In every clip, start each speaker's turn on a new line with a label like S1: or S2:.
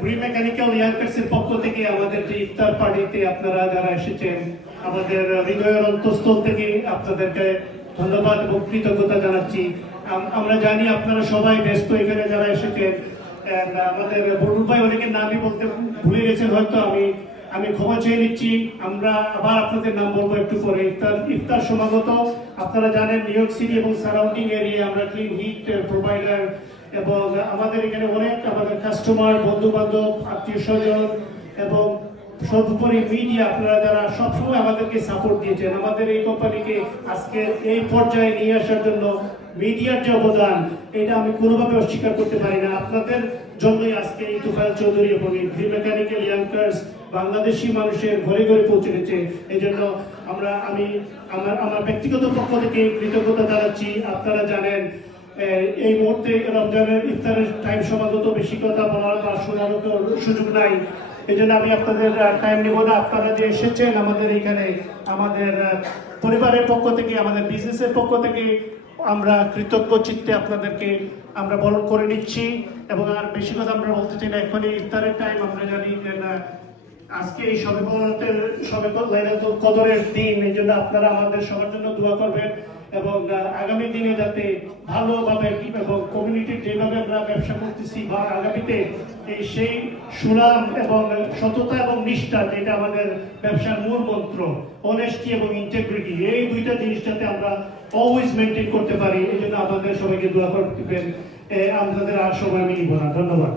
S1: Pre mechanical পক্ষ থেকে আমাদের যে ইফতার পার্টিতে আপনারা যারা এসেছেন, আমাদের হৃদয়ের অন্তঃস্থল থেকে আপনাদেরকে ধন্যবাদ এবং কৃতজ্ঞতা জানাচ্ছি। আমরা জানি আপনারা সবাই ব্যস্ত এখানে যারা এসেছেন আমাদের বরুণ ভাই অনেকের নামই বলতে ভুলে গেছেন হয়তো, আমি আমি ক্ষমা চেয়ে নিচ্ছি। আমরা আবার আপনাদের নাম বলব একটু পরে। ইফতার ইফতার সমাগত, আপনারা জানেন নিউ ইয়র্ক সিটি এবং সারাউন্ডিং এরিয়া, আমরা ক্লিন হিট প্রোভাইডার এবং আমাদের এখানে অনেক আমাদের কাস্টমার বন্ধু বান্ধব আত্মীয় স্বজন এবং সর্বোপরি মিডিয়া আপনারা যারা সবসময় আমাদেরকে সাপোর্ট দিয়েছেন, আমাদের এই কোম্পানিকে আজকে এই পর্যায়ে নিয়ে আসার জন্য মিডিয়ার যে অবদান, এটা আমি কোনোভাবে অস্বীকার করতে পারি না। আপনাদের জন্যই আজকে এই তুফাইল চৌধুরী এবং এই গ্রি মেকানিক্যাল ইয়াংকার্স বাংলাদেশি মানুষের ঘরে ঘরে পৌঁছে গেছে। এই জন্য আমরা, আমি, আমার আমার ব্যক্তিগত পক্ষ থেকে কৃতজ্ঞতা জানাচ্ছি। আপনারা জানেন এই মুহূর্তে রমজানের ইফতারের টাইম সমাগত বেশি কথা বলার বা শোনারও তো সুযোগ নাই। এই জন্য আমি আপনাদের টাইম নেব না। আপনারা যে এসেছেন আমাদের এখানে, আমাদের পরিবারের পক্ষ থেকে, আমাদের বিজনেসের পক্ষ থেকে আমরা কৃতজ্ঞ চিত্তে আপনাদেরকে আমরা বরণ করে নিচ্ছি। এবং আর বেশি কথা আমরা বলতে চাই না। এখনই ইফতারের টাইম আমরা জানি যে না আজকে এই সবে লাইলাতুল কদরের দিন এই জন্য আপনারা আমাদের সবার জন্য দোয়া করবেন এবং আগামী দিনে যাতে ভালোভাবে এবং কমিউনিটির যেভাবে আমরা ব্যবসা করতেছি বা আগামীতে এই সেই সুনাম এবং সততা এবং নিষ্ঠা যেটা আমাদের ব্যবসার মূল মন্ত্র অনেস্টি এবং ইন্টেগ্রিটি এই দুইটা জিনিসটাতে আমরা অলওয়েজ মেনটেন করতে পারি। এই জন্য আপনাদের সবাইকে দোয়া এ, আপনাদের আর সময় আমি নিব না ধন্যবাদ।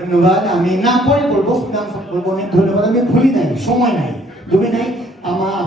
S2: ধন্যবাদ। আমি না পরে বলব নাম বলব অনেক ধন্যবাদ। আমি ভুলি নাই, সময় নাই। তুমি নাই আমার